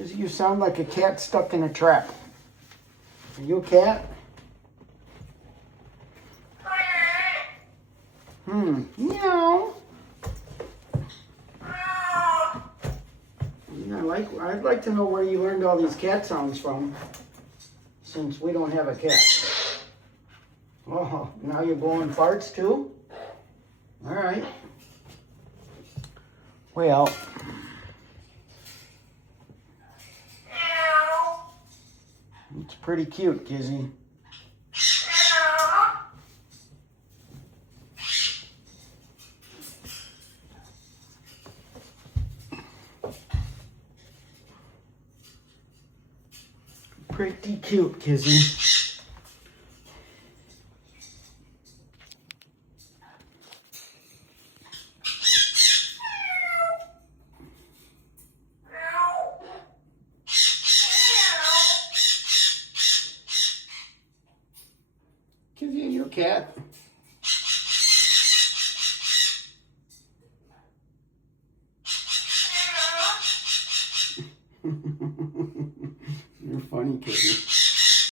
Kizzy, you sound like a cat stuck in a trap. Are you a cat? Meow. Yeah, I'd like to know where you learned all these cat sounds from, since we don't have a cat. Oh, now you're blowing farts too? All right. Well. It's pretty cute, Kizzy. Pretty cute, Kizzy. Kizzy, are you a cat? You're funny, Kizzy.